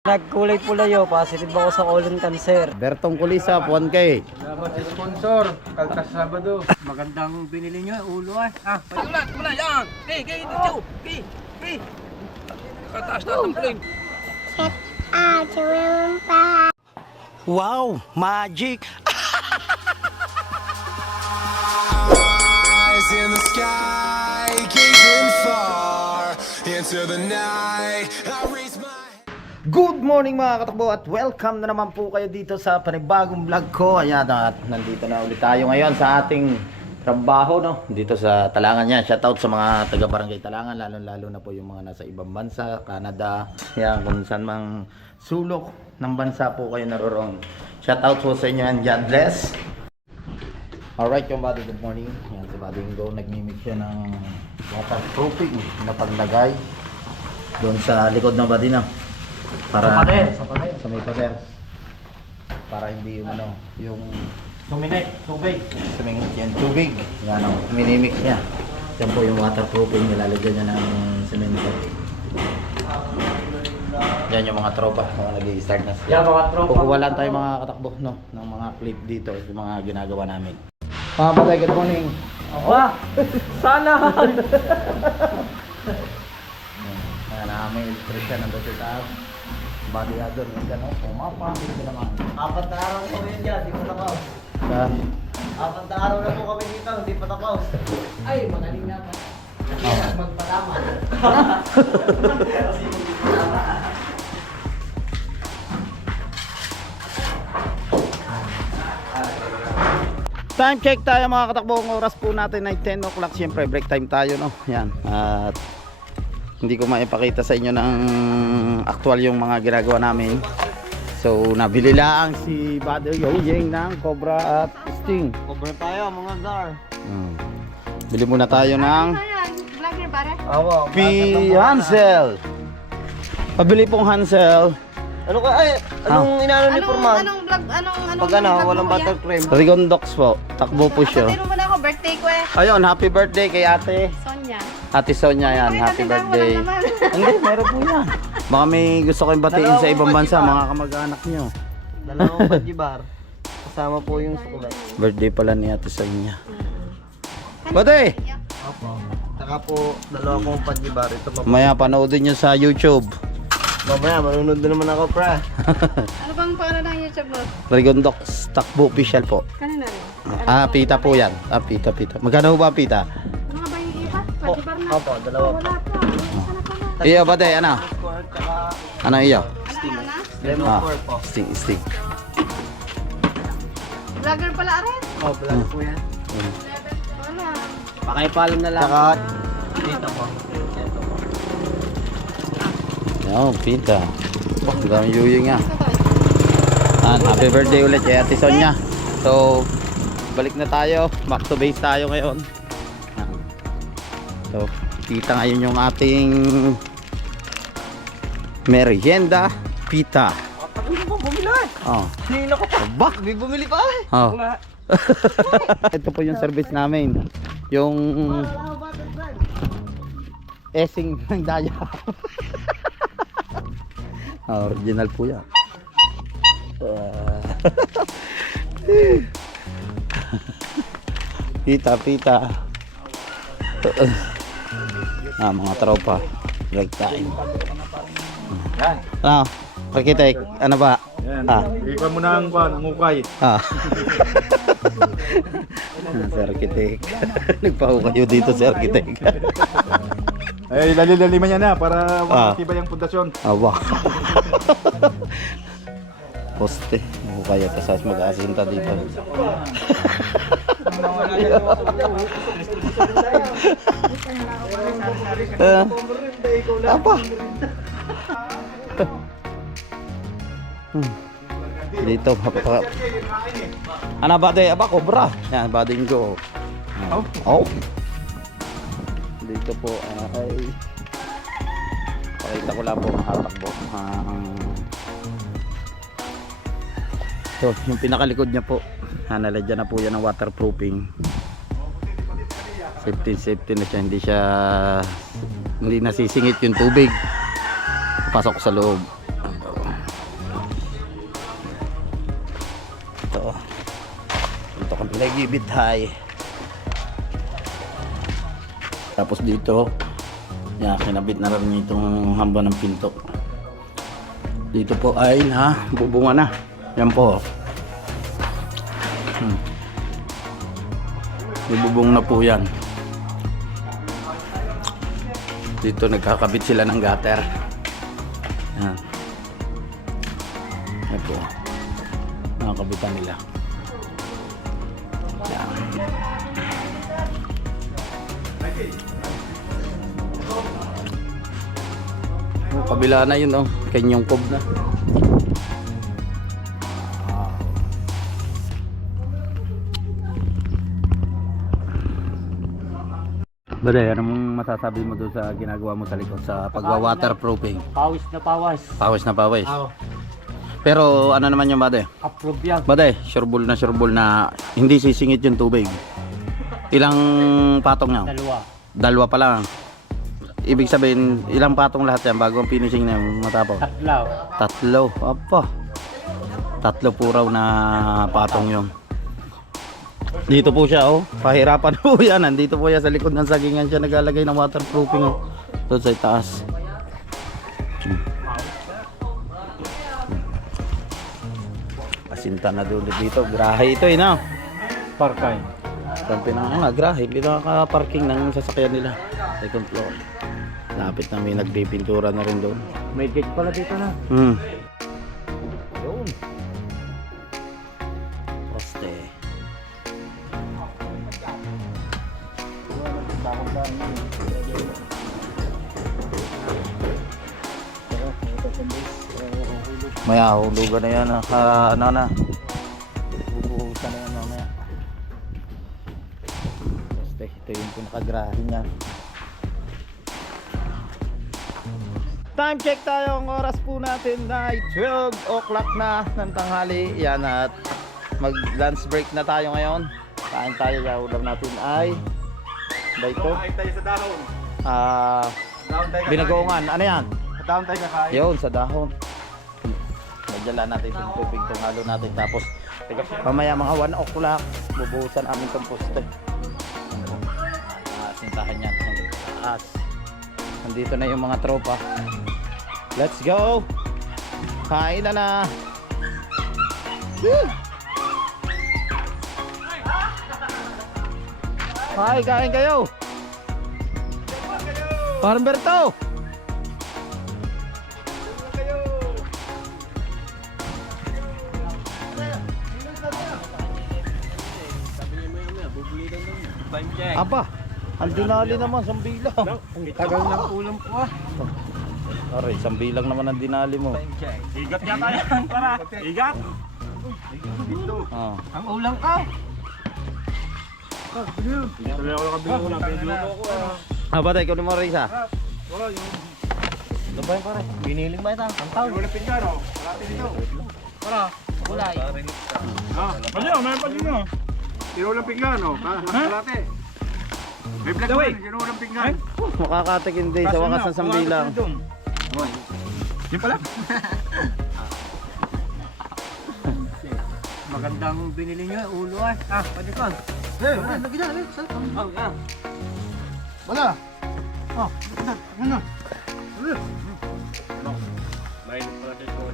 Nagkulay pulayo, positive ako sa colon cancer. Bertong Kulisa, 1K. Salamat sa sponsor, Kaltas Sabado. Magandang binili nyo, ulo ay. Wala, yan! Kay, ito, kay! Kataas na ang plane. Wow, magic! Eyes in the sky, gazing far into the night. I raise my Good morning mga katakbo at welcome na naman po kayo dito sa panibagong vlog ko. Ayan, at nandito na ulit tayo ngayon sa ating trabaho, no? Dito sa Talangan yan. Shoutout sa mga taga-barangay Talangan, lalo na po yung mga nasa ibang bansa, Canada, yan, kung saan mang sulok ng bansa po kayo naroroon. Shoutout po sa inyo and God bless. Alright, yung buddy, good morning. Yan, si Buddy Go, nagmimix siya ng waterproofing na paglagay doon sa likod ng buddy na. Para sa may pader. Para hindi yung yung suminik, tubig. Sumingit yan, tubig. Yan o, minimix niya. Yan po yung waterproofing, nilalagyan niya ng semento. Yan yung mga tropa, mga nag-i-start na sila. Yan mga tropa. Kukuwalan tayo mga katakbo, no, ng mga clip dito, yung mga ginagawa namin. Mga patay, good morning. Wah, sana! Yan, namin electrician nandun sa taas. Baliador, yung gano'n, pumapa, hindi naman. 4 na araw kami yan dyan, di pa takaw. Sa, 4 na araw na po kami dito, di pa takaw. Ay, magaling na pa. Magpatama. time check tayo mga katakbo. Ang oras po natin ay 10 o'clock. Siyempre break time tayo, no. Yan. At hindi ko maipakita sa inyo ng actual yung mga ginagawa namin. So nabili lang si Buddy Yojeng ng Cobra at Sting. Cover tayo mga gar. Bili muna tayo ng Vlogger bare? Awa, P. Hansel. Pabili pong Hansel. Ano ka, ay, anong inaano ni Forman? Anong vlog, anong Pag ano, vlog walang mo, kuya? buttercream. Rigondox po. Takbo po siya. Kapatiro mo na ako, birthday ko eh. Ayun, happy birthday kay ate. Sonia. Ate Sonia yan, Ay, happy natin birthday. lang, walang laman. Hindi, meron po yan. Baka may gusto kayong batiin sa ibang bansa, mga kamag-anak nyo. Dalawang badjibar. Kasama po yung sukulat. Birthday pala ni Ate Sonia. Bate! Opo. Saka po, dalawa pong badjibar. Ito pa po. Maya panoodin nyo sa YouTube. Mamaya, manunod na naman ako, pra. Ano bang pangalan ng YouTube mo? Rigondox Takbo Official po. Kanina rin. Pita po yan. Pita. Magkano ba ang pita? Ano nga ba yung iba? Padibar na. Opo, dalawa po. Wala pa. Sana pala. Iyo, bate, ano? Squirt, saka Ano iyo? Ano na? lemon squirt po. Sting. Vlogger pala rin. Oh, vlog po yan. Wala. Pakipalo na lang. Saka, dito po. Ito po. Oh, pita. Oh, ang dami yuying nga. Happy birthday ulit kay Ate Sonia. So, balik na tayo. Back to base tayo ngayon. So, pita ngayon yung ating merienda pita. Hindi ko bumili. Oh. Sino ko pa? Ba? May bumili pa eh. Oh. Ito po yung service namin. Yung essing ng daya. Original po yan. Pita. Mga tropa. Break time. Ano? Architect, ano ba? Yan, Ah. mo na ang ukay. Si Architect. Nagpahukayo dito si Architect. Ay, laliman niya na para matibay ang pundasyon. Aba. Poste. Ako kaya tasas mag-aasinta dito. Apa? Dito. Ano ba de? Aba, cobra. Yan, bading ko. Oh. Dito po ay pakita ko lang po makatakbo. So, yung pinakalikod niya po, nalagyan na po yan ng waterproofing. Safety na siya, hindi nasisingit yung tubig pasok sa loob. Legibit High. Tapos dito, yan, kinabit na rin itong hamba ng pinto. Dito po ay bubunga na. Yan po. Ibubong na po yan. Dito nagkakabit sila ng gutter. Yan. Yan po. Nakakabitan nila. Yan. Oh, kabila na yun, oh. Kanyang kob na. Bade, anong masasabi mo doon sa ginagawa mo sa likod sa pagwa-waterproofing? Pawis na pawas. Pawis na pawis. Oo. Pero ano naman yung Bade? Approve yan. Bade, sureball na hindi sisingit yung tubig. Ilang patong niya? Dalawa pa lang. Ibig sabihin, ilang patong lahat yan bago ang finishing na matapos? Tatlo. Apa. Tatlo po raw na patong yun. Dito po siya, oh. Pahirapan po yan. Nandito po yan sa likod ng sagingan siya naglalagay ng waterproofing, oh. Doon sa itaas. Pasinta na doon dito. Grahe ito, no? Parkay. Sampai na grahe. Hindi nakaka-parking ng sasakyan nila. Second floor. Lapit na may nagpipintura na rin doon. May gate pala dito na. Doon. Poste. Maya, hulugan na yan. Ano na. Bubuhusan na yan mamaya. Poste. Ito yung pinakagrahe niya. Time check tayo. Ang oras po natin ay 12 o'clock na ng tanghali. Yan, at mag lunch break na tayo ngayon. Kain tayo. Yung ulam natin ay ba ito? Kain tayo sa dahon. Dahon tayo kakain. Binagoongan. Ano yan? Sa dahon tayo kakain. Yun, sa dahon. Nagyala natin yung tubig itong halo natin. Tapos mamaya mga 1 o'clock bubuhusan amin itong poste. Sintahan yan sa taas. Nandito na yung mga tropa. Let's go! Kain na na! Woo! Hi, kain kayo! Parang Berto! Aba, ang dinali naman, sambilang. Tagal ng ulam po ah. Aray, sambilang naman ang dinali mo. Igat yata yan, para. Igat. Oh. Ang ulang ka. Tuloy ako nakabili ulam. Pinagluto ko ah. Ah, batay, ikaw ni Marisa. Wala yung... Ito ba yung pare? Biniling ba ito? Ang taon. Wala pinggan oh. Malapit dito. Para. Kulay. Pagyo, may pagyo. Sinulang pinggan oh. Kalate. May black man, sinulang pinggan. Makakatik hindi sa wakas ng sambilang. Yung pala. Magandang binili nyo, ulo ay. Pwede ka. Lagi dyan, Wala. Ano? Mainit pala tayo.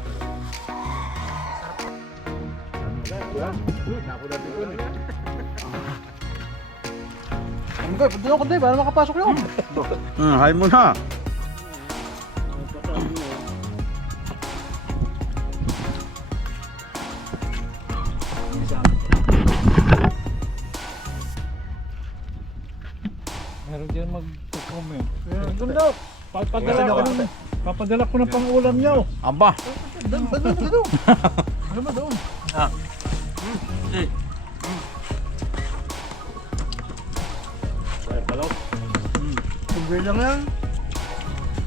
Ang pwede ako din, para makapasok yun. Hay mo na. Meron dyan mag-comment. Ganda! Papadala ko na pang ulam niyo. Aba. Ano ba doon? Tugay lang yan.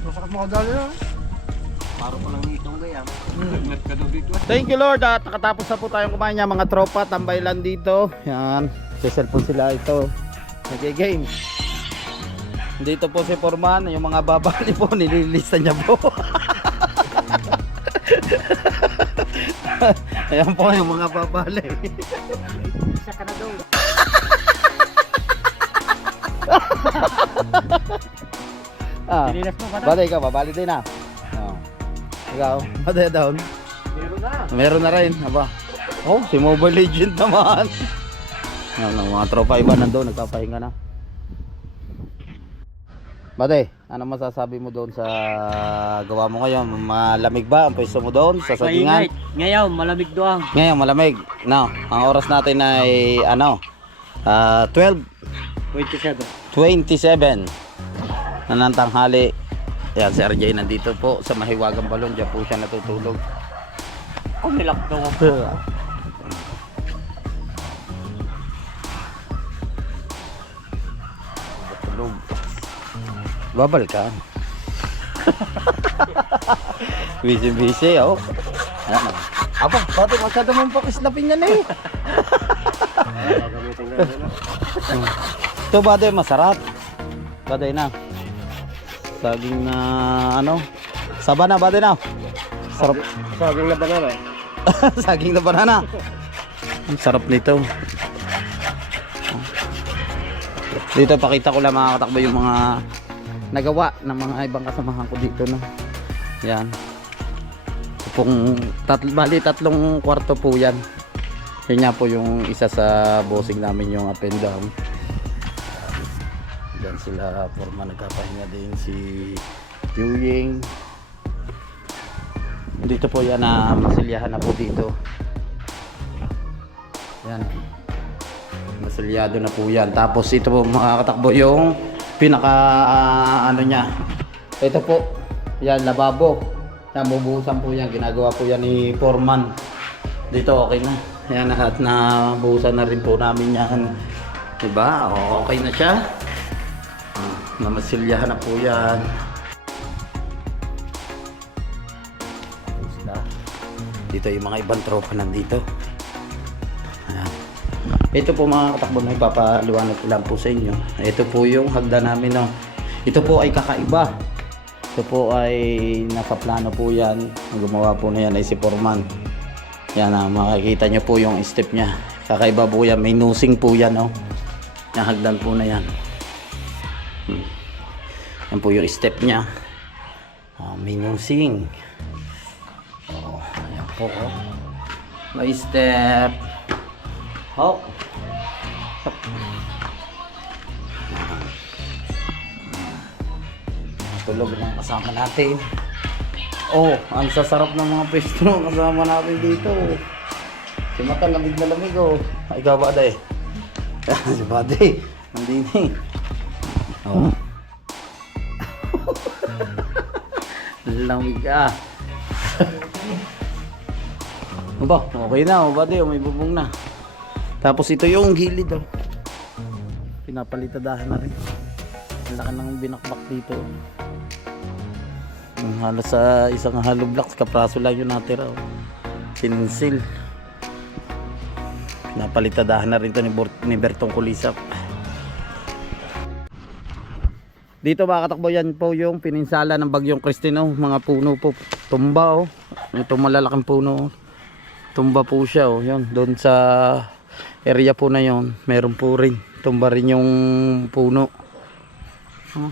Masakit makadali yan. Parang palang itong gaya. Naglat ka daw dito. Thank you Lord at nakatapos na po tayong kumain niya mga tropa. Tambay lang dito. Yan. Sa cellphone sila ito. Nag-game. Dito po si Forman. Yung mga babali po nililista niya po. Ayan po yung mga babali. Isa ka na daw. Ah, Sinilas mo, bata? Baday ka, babali din na. Oh. Ikaw, baday down. Meron na. Meron na rin, aba. Oh, si Mobile Legend naman. Ano, mga tropa iba nandun, nagpapahinga na. Baday, ano masasabi mo doon sa gawa mo ngayon? Malamig ba ang pwesto mo doon sa sagingan? Ngayon, malamig doang. Ngayon, malamig. No, ang oras natin ay ano, 12:27 na ng tanghali. Ayan, si RJ nandito po sa Mahiwagang Balon. Diyan po siya natutulog. Kung nilak daw ako. Tulog. Babal ka. Busy, oh. Ayan, aba, pati masyado mong pakislapin yan eh. Ito baday, masarap. Baday na. Saging na ano? Saba na baday na. Sarap. Saging na banana. Saging na banana. Ang sarap nito. Dito pakita ko lang mga katakbo yung mga nagawa ng mga ibang kasamahan ko dito, no. Yan. Ito pong tatlong kwarto po yan. Yun nga po yung isa sa bossing namin, yung up and down. Diyan sila forma nagkapahinga din, si Yuying. Dito po yan na masilyahan na po dito. Yan. Masilyado na po yan. Tapos ito po mga katakbo yung pinaka ano niya. Ito po. Yan, lababo. Yan, bubuhusan po yan. Ginagawa po yan ni Foreman. Dito okay na. Yan, at nabuhusan na rin po namin yan. Diba? Okay na siya. Namasilyahan na po yan. Dito yung mga ibang tropa nandito. Ayan. Ito po mga katakbo na ipapaliwanag ko lang po sa inyo. Ito po yung hagda namin, no. Ito po ay kakaiba. Ito po ay nasa plano po yan. Ang gumawa po na yan ay si Foreman. Yan, makikita nyo po yung step nya. Kakaiba po yan. May nusing po yan, no. Yung hagdan po na yan. Yan po yung step nya. May nusing. Ayan po, oh. May step. Oh. Tulog ng kasama natin. Oh, ang sasarap ng mga pesto kasama natin dito. Si Mata lamig na lamig, oh. Ay, ikaw ba day? Si Bade. Nandini. Oh. Lamig ah. Ba, okay na, oh, Bade, may bubong na. Tapos ito yung gilid, oh. Pinapalitadahan na rin. Ang laki ng binakbak dito. Halos sa isang hollow blocks, kapraso lang yung natira, oh. Sinsil. Pinapalitadahan na rin to ni Bertong Kulisap. Dito mga katakbo, yan po yung pininsala ng Bagyong Christine, oh. Mga puno po, tumba, oh. Ito malalaking puno, oh. Tumba po siya, oh. Yun, doon sa area po na yon, meron po rin tumba rin yung puno. Oh.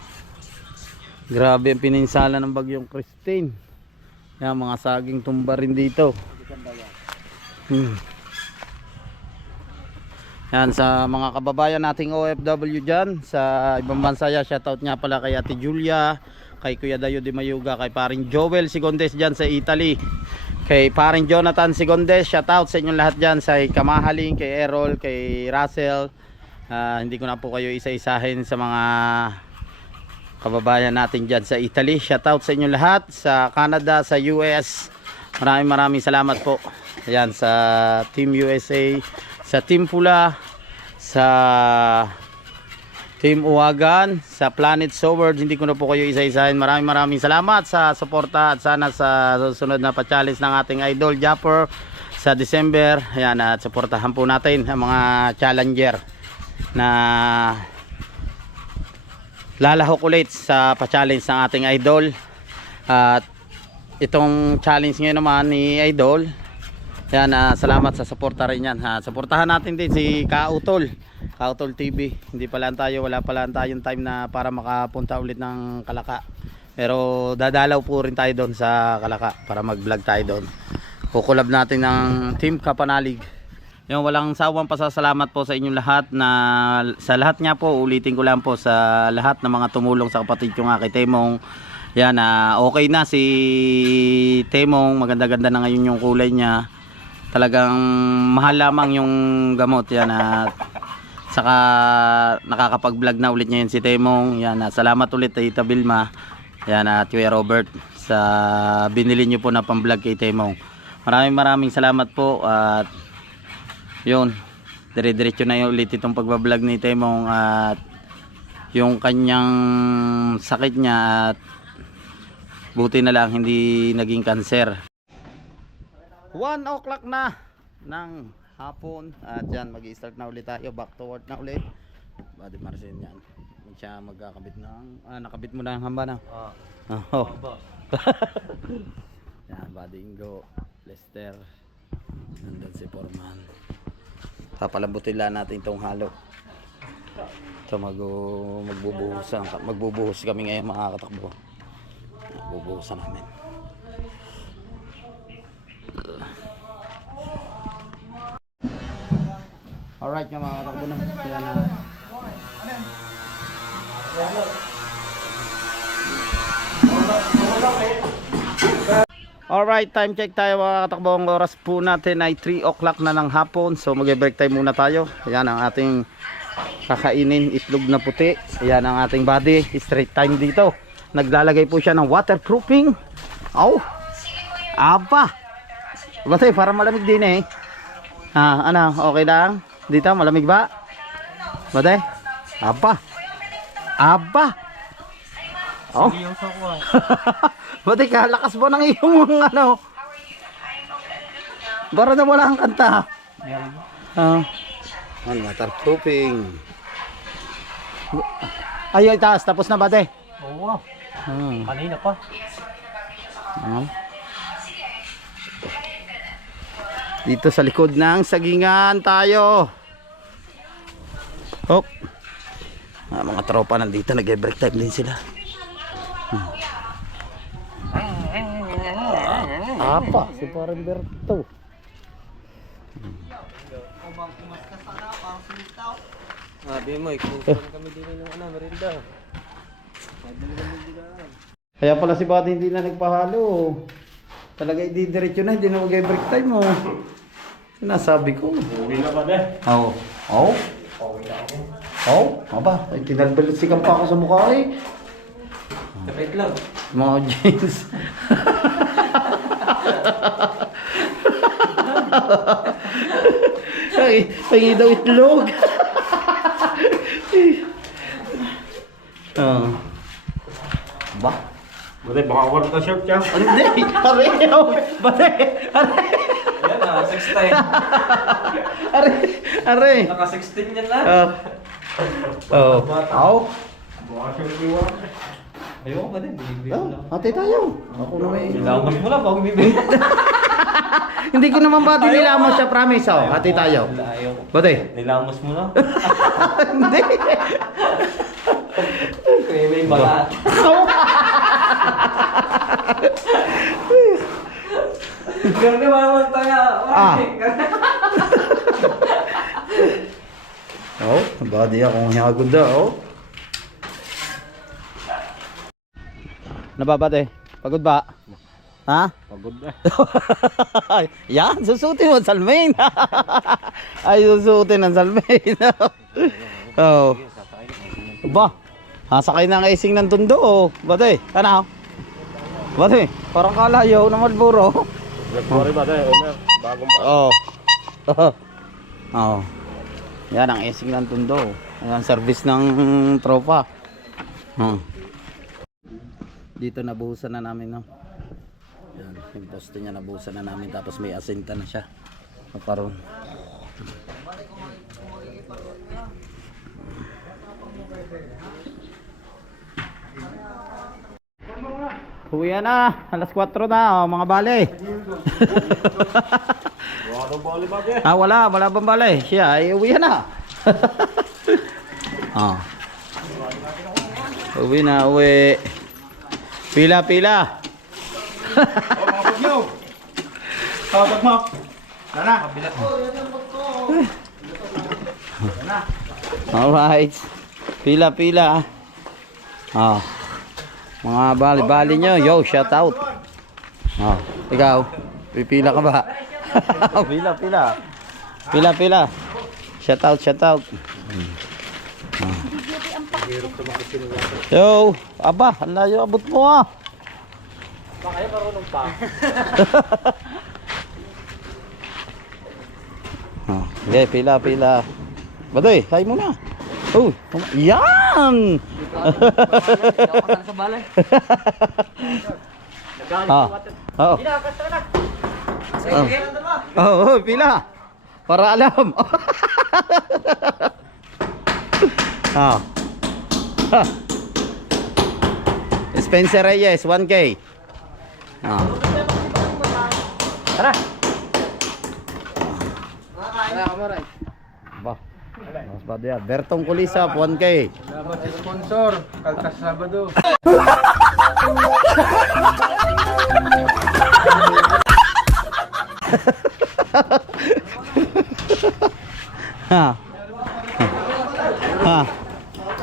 Grabe ang pininsala ng Bagyong Christine. Yan, mga saging tumba rin dito. Yan, sa mga kababayan nating OFW dyan sa ibang bansa, shoutout nga pala kay Ate Julia, kay Kuya Dayo de Mayuga, kay paring Joel Sigondes dyan sa Italy, kay paring Jonathan Sigondes, shoutout sa inyong lahat dyan, sa Kamahaling, kay Errol, kay Russell. Hindi ko na po kayo isa-isahin sa mga kababayan natin dyan sa Italy. Shoutout sa inyong lahat, sa Canada, sa US. Maraming salamat po. Ayan, sa Team USA, sa Team Pula, sa Team Uwagan, sa Planet Soward. Hindi ko na po kayo isa-isahin. Maraming salamat sa suporta, at sana sa susunod na pa-challenge ng ating idol Japper sa December. Ayan, at suportahan po natin ang mga challenger na lalahok ulit sa pa-challenge ng ating idol. At itong challenge ngayon naman ni idol, Yan, salamat sa suporta rin yan. Suportahan natin din si Kautol TV. Hindi pa lang tayo, wala pa lang tayong time na para makapunta ulit ng Kalaka. Pero dadalaw po rin tayo doon sa Kalaka para mag-vlog tayo doon. Kukulab natin ng Team Kapanalig. Yung walang sawang pasasalamat po sa inyong lahat na sa lahat nga po, ulitin ko lang po sa lahat ng mga tumulong sa kapatid ko nga kay Temong. Yan, okay na si Temong, maganda-ganda na ngayon yung kulay niya. Talagang mahal lamang yung gamot yan at saka nakakapag-vlog na ulit ngayon si Temong. Yan, salamat ulit kay Tita Vilma. Yan, at Kuya Robert sa binili niyo po na pang-vlog kay Temong. Maraming salamat po at yun, dire-diretso na yung ulit itong pagbablog ni Temong at yung kanyang sakit niya at buti na lang hindi naging kanser. 1 o'clock na ng hapon at dyan mag-i-start na ulit tayo, back to work na ulit. Buddy Marcel yan, siya magkakabit ng nakabit mo na ang hamba na. Oh. Yan, Buddy Ingo, Lester, nandun si Foreman. Papalambutin lang natin itong halo. Ito magbubuhos kami ngayon mga katakbo. Bubuhusan namin. Alright nga mga katakbo na. Kaya na. Alright, time check tayo mga katakbo. Ang oras po natin ay 3 o'clock na ng hapon. So mag-break time muna tayo. Ayan ang ating kakainin, itlog na puti. Ayan ang ating body, straight time dito. Naglalagay po siya ng waterproofing. Oh, aba. Batay, para malamig din eh. Ano, okay lang? Dito, malamig ba? Batay? Aba. Oh. Batay, kalakas ba ng iyong ano? Para na wala ang kanta. Waterproofing. Ay, taas. Tapos na batay? Oo. Kanina pa. Dito sa likod ng sagingan tayo. Hop. Mga tropa nandito, nag-break time din sila. Apa, si Parimberto. Sabi mo, ikukulan kami din ng merinda. Kaya pala si Buddy hindi na nagpahalo. Talaga didiretso na, hindi na mag-break time mo. Sinasabi ko. Uwi na ba de? Oo. Oo? Oo? Aba, ay tinalbalisikan pa ako sa mukha eh. Kapit lang. Mga jeans. Ay, pangi daw itlog. Ba? Buti, baka wala ka shirt ka. Hindi, pareho. Bate, aray. Ayan na, 16. Aray. Naka 16 yan na. Oh. Baka shirt ko. Ayoko ba din? Hati tayo. Ako na may... Nilamas mo lang pag bibig. Hindi ko naman ba dinilamos siya, promise. Oh, hati tayo. Ayoko. Bate. Nilamos mo lang. Hindi. Kaya may balat. Ganun ka naman tayo. Oh, body akong hiyagod da, oh. Nababate, pagod ba? Ha? Pagod na. Yan, susutin mo ang salmain. Ay, susutin ang salmain. Oh. Ba, sakay na ang ising ng tundo, oh. Bate, ano? Bate, parang kalayaw na Malboro. Sorry ba de? Bagong ba? Oh. Oh. Yan ang ising ng tundo. Ayan, service ng tropa. Dito nabuhusan na namin, no. Yan, yung poste niya nabuhusan na namin, tapos may asinta na siya. Kaparoon. Uwi na, alas 4 na, oh, mga bale. Wala bang bali. Siya ay uwi na. Uwi na, uwi. Pila. Tawag mo. Sana. Alright. Pila. Mga bali nyo. Yo, shout out. Ikaw. Pipila ka ba? Pila. Shout out. Yo, aba, ang layo abot mo ah. Baka kayo marunong pa. Okay, pila. Badoy, say mo na. Oh, yan! Sa balay. Oo. Pila. Para alam. Spencer Reyes, 1K. Tara. Ba. Mas ba dia? Bertong Kulisa, 1K. Salamat sa sponsor. Kaltas Sabado.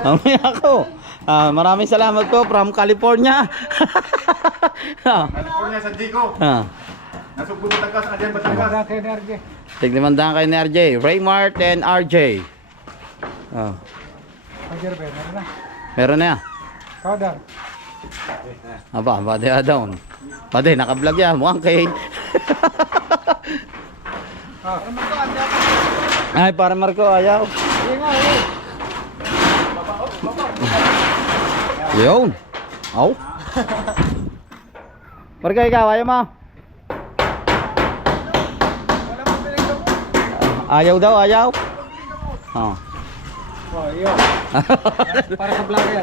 Mamaya ako. Maraming salamat po from California. California, San Diego. Nasugbo Batangas, Adyan Batangas. Kay NRG. Tiglimandaan kay ni RJ. Raymart and RJ. Pag-irbe, meron na. Meron na yan. Kadar. Aba, dia down. Pade, naka-vlog yan. Mukhang kay. Ay, para Marco, ayaw. Yun. Aw. Marco, ikaw, ayaw mo? Ayaw daw, ayaw. Para sa vlogger.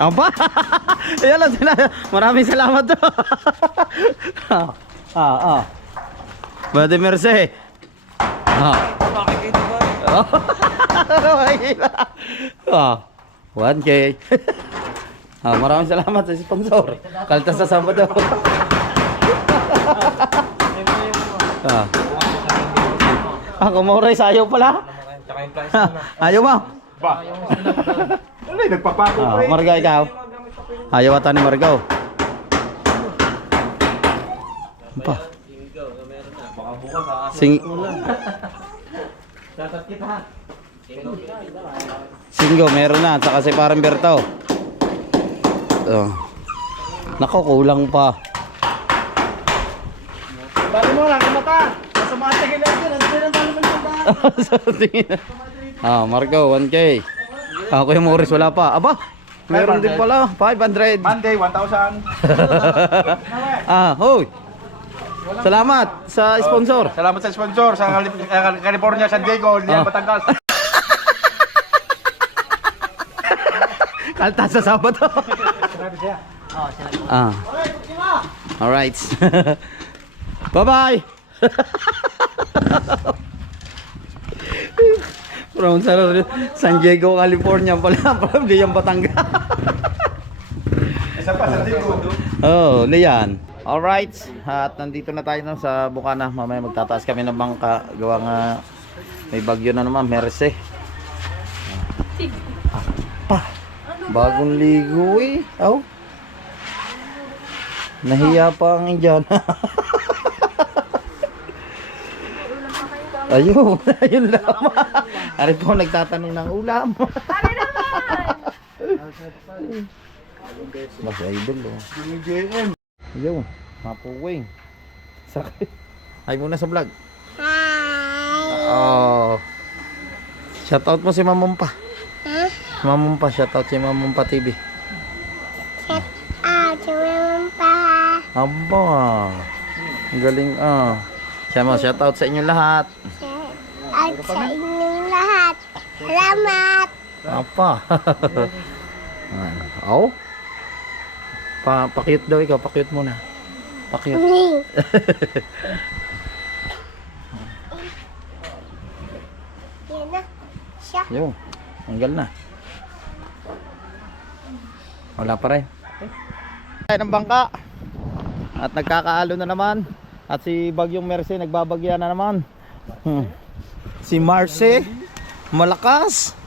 Aba. Ayan lang sila. Maraming salamat to. Bade Merce. Makikita. 1K. Maraming salamat sa sponsor. Kaltas sa Sabado. Kumuray sa ayaw pala. Ayaw mo? Ba? Wala, nagpapako. Marga, ikaw. Ayaw ata ni Margaw. Apa? Singgo, meron na. Saka si parang Berto. Nako, kulang pa. Bali mo lang, kumata. Sa mga tingin lang yun, hindi na naman yung Marco, 1K. Ako yung Morris, wala pa. Aba, meron din pala. 500. Monday, 1,000. Hoy. Salamat sa sponsor. Salamat sa sponsor sa California, San Diego, Adyan Batangas. Kaltas sa Sabado. Alright. Bye-bye. From San Diego, California pala. From Lian, Batangas. Isa pa, San Diego. Lian. Alright. At nandito na tayo sa Bukana. Mamaya magtataas kami ng bangka. Gawa nga may bagyo na naman. Merce. Bagong ligo eh. Nahiya pa ang Indian. Ayun lamang. Ari po nagtatanong ng ulam. Pare naman! Mas idol Ayun, mapuwing. Sakit. Ay muna sa vlog. Shoutout mo si Mamumpa. Mamumpa, shoutout si Mamumpa TV. Aba, ang galing Siya mo, shoutout sa inyong lahat. At sa inyong lahat. Salamat! Apa? Pa-cute daw ikaw, pa-cute muna. Pakyut. Yan na. Siya. Yung, tanggal na. Wala pa rin. Tayo ng bangka. At nagkakaalo na naman. At si Bagyong Mercy nagbabagya na naman. Si Marcy, malakas.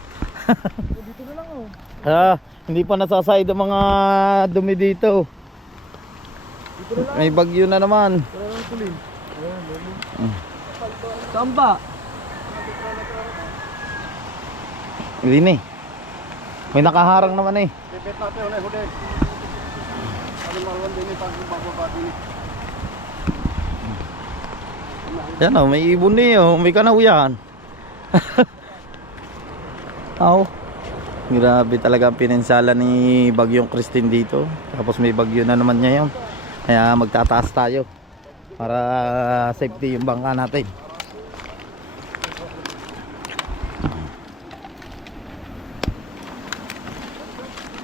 Hindi pa nasasayad ang mga dumi dito. May bagyo na naman. Saan ba? Hindi ni. May nakaharang naman eh. Bibet natin, huli. Ano marwan din yung pagbababa din. Yan o, may ibon ni o. May kanaw yan. Aw. Grabe talaga ang pininsala ni Bagyong Christine dito. Tapos may bagyo na naman niya yun. Kaya magtataas tayo para safety yung bangka natin.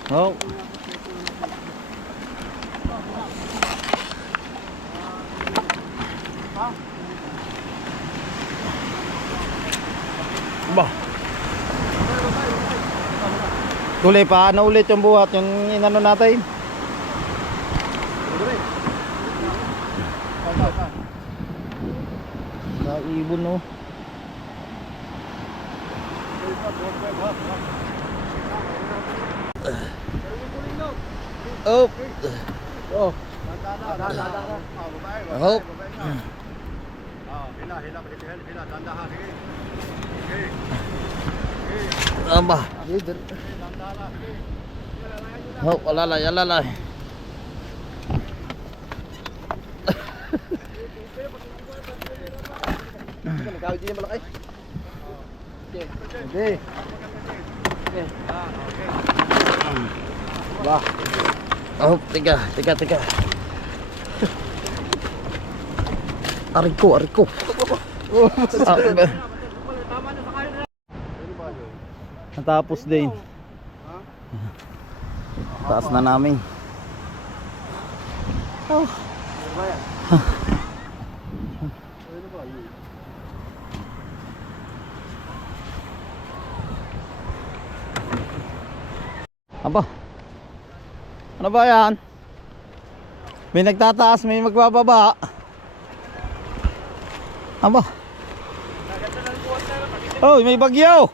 Oh. Ba. Tuloy pa, ano ulit yung buhat, yung inano natin? Naibon no. Oh. Oh. Oh. Hila, dandahan, sige. Aba. Oh, alalay, alalay. Okay. Bah. Oh, tiga. Ariko. Natapos din. Taas na namin. Oh. Aba. Ano ba yan? May nagtataas, may magbababa. Aba. Oh, may bagyo.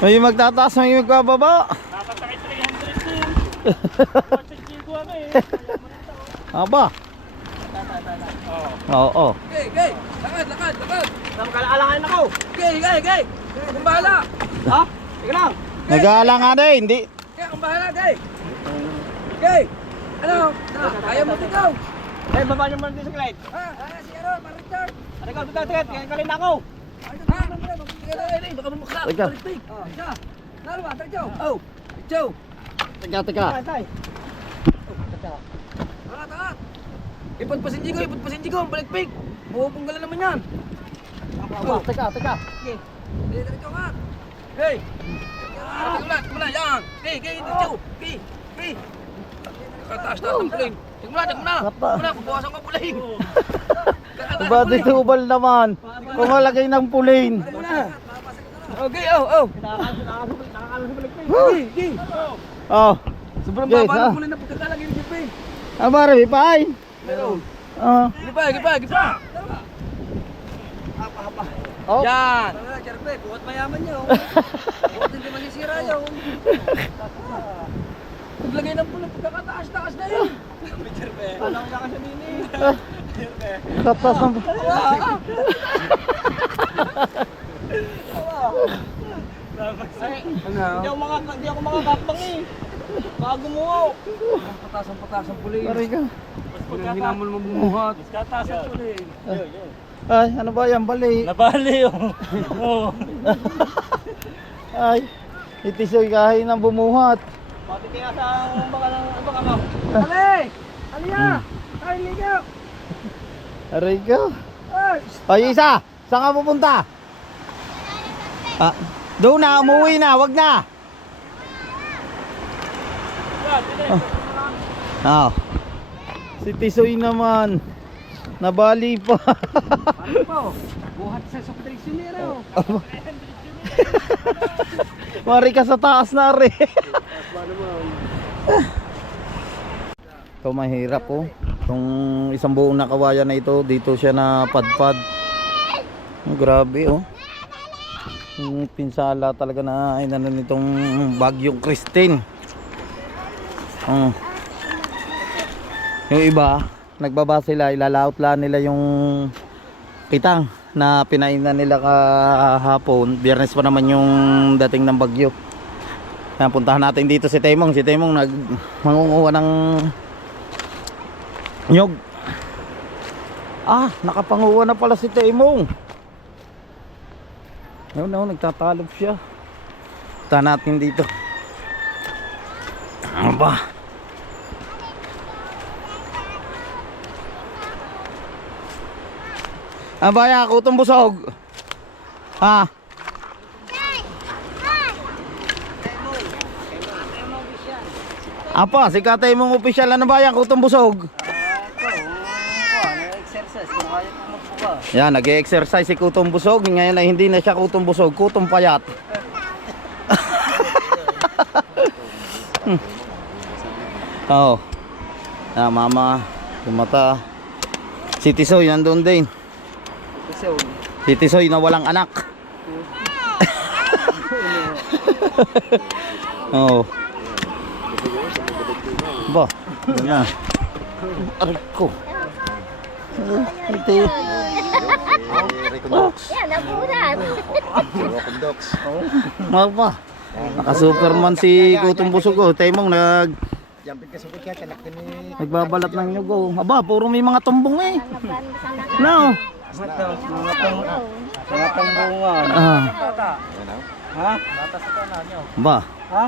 May magtataas, may magbababa. Aba. Oo. Gay! Lakad! Saan kalaalangan ako? Gay! Kung bahala! Ha? Ika lang! Nag-aalang nga din, hindi. Kaya kung bahala, gay! Ano? Kaya mo ikaw! Baba niyo muna din sa Clyde. Si Aaron, Richard! Tigat! Kalin ako! Baka mamukha! Teka. Isa! Dalawa, tatlo! Oh! Joe! Teka. Tatay! Takat! Ipot pa sinjigo! Ang balikpik! Mapupunggalan naman yan! Teka. Sige! Diretso nga! Hey! Tingnan yan! Diretso! Kataas ng puling! Tingnan na! Pupuwasan ko puling! Ba dito ubal naman. Pumalagay ng pulin. Okay, oh! Nakakalas sa balikpik! Okay! Oh. Sobrang Yes, baba ah. ng puling na pagkakalagay ng balikpik! Abare, pay. Meron! Oh. Gipa! Oh. Yan! Jerbe, buhat mayaman niyo. Buhat hindi masisira yun. Paglagay ng pulang pagkakataas-taas na yun. Jerbe. Alam ka kasi nini. Katas ng... Hindi ako makakapang eh. Bago mo. Patas ang puling. Pare ka. Hinamol mo bumuhat. Patas ang puling. Ay, ano ba yan? Bali. Nabali yun. Ay, itisoy kahit ng bumuhat. Pati kaya sa baka mo. Ali! Aliya! Kain ligaw! Aray ka. Ay! Ay, isa. Saan ka pupunta? Doon na, umuwi na. Wag na. Oh. Si Tisoy naman. Nabali pa. Ano po? Buhat sa soft drinks yun nero. Mari ka sa taas na rin. Ito mahirap po. Itong isang buong nakawayan na ito, dito siya na padpad. Grabe oh. Yung pinsala talaga na inano nitong bagyong Christine. Yung iba, nagbaba sila, ilalautla nila yung kitang na pinainan nila kahapon. Biyernes pa naman yung dating ng bagyo. Kaya puntahan natin dito si Temong. Si Temong mangunguha ng nyog. Nakapanguha na pala si Temong. Ayun, nagtatalop siya. Puntahan natin dito. Ano ba? Baya, kutong busog. Ha? Apa, si Katay mong opisyal na ba yan, kutong busog? Yan, nag-e-exercise si kutong busog. Ngayon ay hindi na siya kutong busog, kutong payat. Oh. Mama, kumata. Si Tisoy nandun din. Si Tisoy na walang anak. Oh. Ba, ganyan. Aray ko. Ito. Yan, nabunan. Mapa. Naka-superman si Kutong Busog oh. Temong nagbabalat ng nyug oh. Aba, puro may mga tumbong eh. No. Mga tambungan. Ha? Ba. Ha?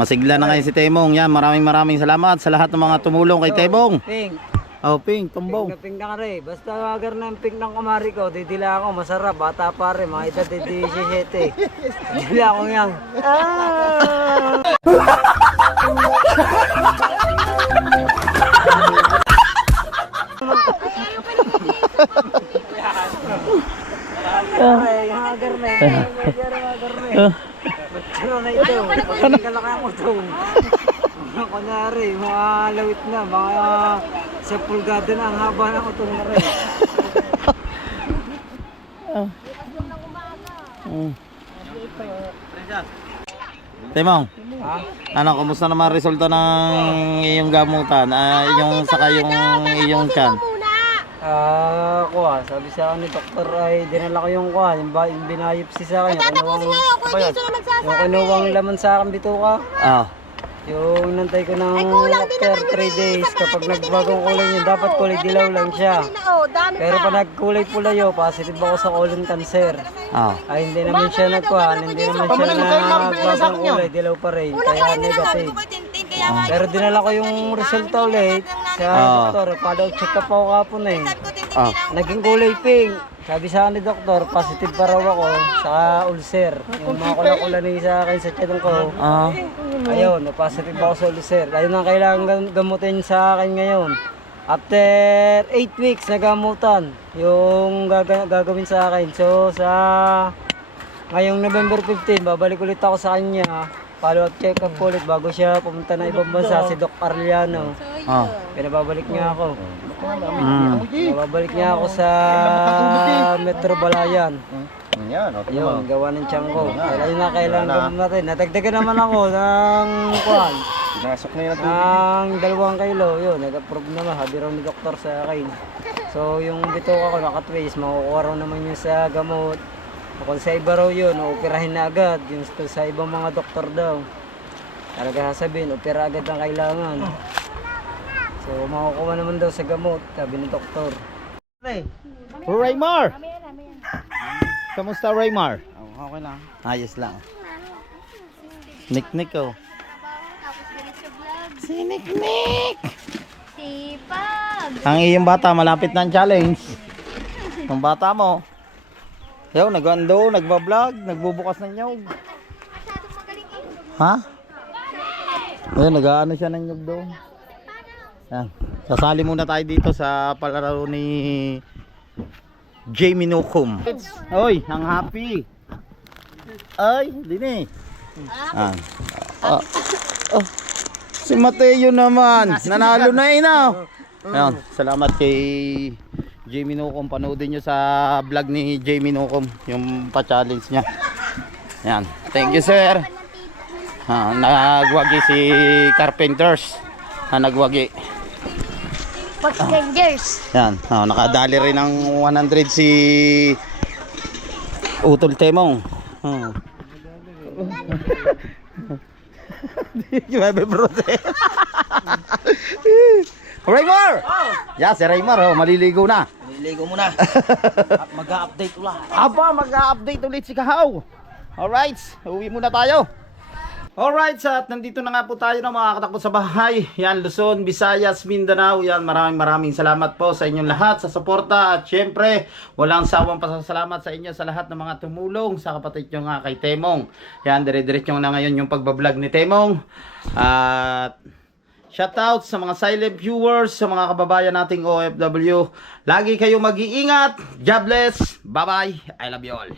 Masigla na ngayon si Temong. Yan, maraming salamat sa lahat ng mga tumulong kay Temong. Ping. Oh, Ping, tumbong. Ping na ka rin. Basta agar na yung ping ng kamari ko, didila ako, masarap. Bata pa rin, mga edad 17. Didila ako yan. Agar na yun. Batsuro na ito. Pagkalakang ko ito. Mga kunwari, mga lawit na, mga sa pulgada na ang haba ng utong na rin. Temong, Ha? ano, kumusta naman resulta ng iyong gamutan? Yung saka yung iyong tiyan? Sabi sa akin ni doktor ay dinala ko yung yung binayopsi sa akin. Yung kinuwang laman sa akin bituka. Yung nantay ko ng after 3 days, kapag nagbagong kulay niya, dapat kulay dilaw lang siya. Pero pag nagkulay pula yun, positive ako sa colon cancer. Ay hindi naman siya hindi naman siya nagbagong kulay, dilaw pa rin, kaya negative. Pero dinala ko yung resulta ulit sa doktor, follow check up ako kapon eh. Naging kulay pink. Sabi sa akin ni doktor, positive pa raw ako sa ulcer. Yung mga kula-kula na sa akin sa tiyan ko. Ayun, positive ako sa ulcer. Ayun ang kailangan gamutin sa akin ngayon. After 8 weeks na gamutan, yung gagawin sa akin. So sa ngayong November 15, babalik ulit ako sa kanya. Follow up check up ulit bago siya pumunta na ibang bansa, si Doc Arliano. Pinababalik niya ako. Pinababalik niya ako sa Metro Balayan. Yun, gawa ng tiyan ko. Kailan na kailangan gawin natin. Natagdagan naman ako ng Pinasok na yun ang 2 kilo. Yun, nag-approve naman. Habi raw ni doktor sa akin. So yung bituka ko naka-twist, makukuha raw naman yun sa gamot. Kung sa iba raw yun, operahin na agad. Yung sa ibang mga doktor daw. Talaga sasabihin, opera agad ang kailangan. So makukuha naman daw sa gamot, sabi ng doktor. Raymar! Kamusta Raymar? Okay lang. Ayos lang. Nick oh. Si Nick! Sipag. Ang iyong bata, malapit na ang challenge. Ang bata mo. Yaw, nag-ando, nagbablog, nagbubukas ng nyog. Ha? Ayun, nag-aano siya ng nyog doon. Yan. Sasali muna tayo dito sa palaro ni Jamie Nukum. Oy, ang happy. Ay, dini. Ah. Oh. Si Mateo naman, nanalo na Ayan, salamat kay Jamie Nukum. Panoodin nyo sa vlog ni Jamie Nukum yung pa-challenge niya. Ayan, thank you sir. Nagwagi si Carpenters. Nagwagi. Strangers. Yan, nakadali rin ng 100 si Utol Temong. Raymar! Yeah, si Raymar, maliligo na. Maliligo muna. Mag-a-update ulit. Aba, mag-a-update ulit si Kahaw. Alright, uwi muna tayo. Alright, at nandito na nga po tayo na mga katakbo sa bahay. Yan, Luzon, Visayas, Mindanao. Yan, maraming salamat po sa inyong lahat sa suporta. At syempre, walang sawang pasasalamat sa inyo sa lahat ng mga tumulong sa kapatid nyo nga kay Temong. Yan, dire-diretso na ngayon yung pagbablog ni Temong. At shoutout sa mga silent viewers, sa mga kababayan nating OFW. Lagi kayo mag-iingat. God bless. Bye-bye. I love you all.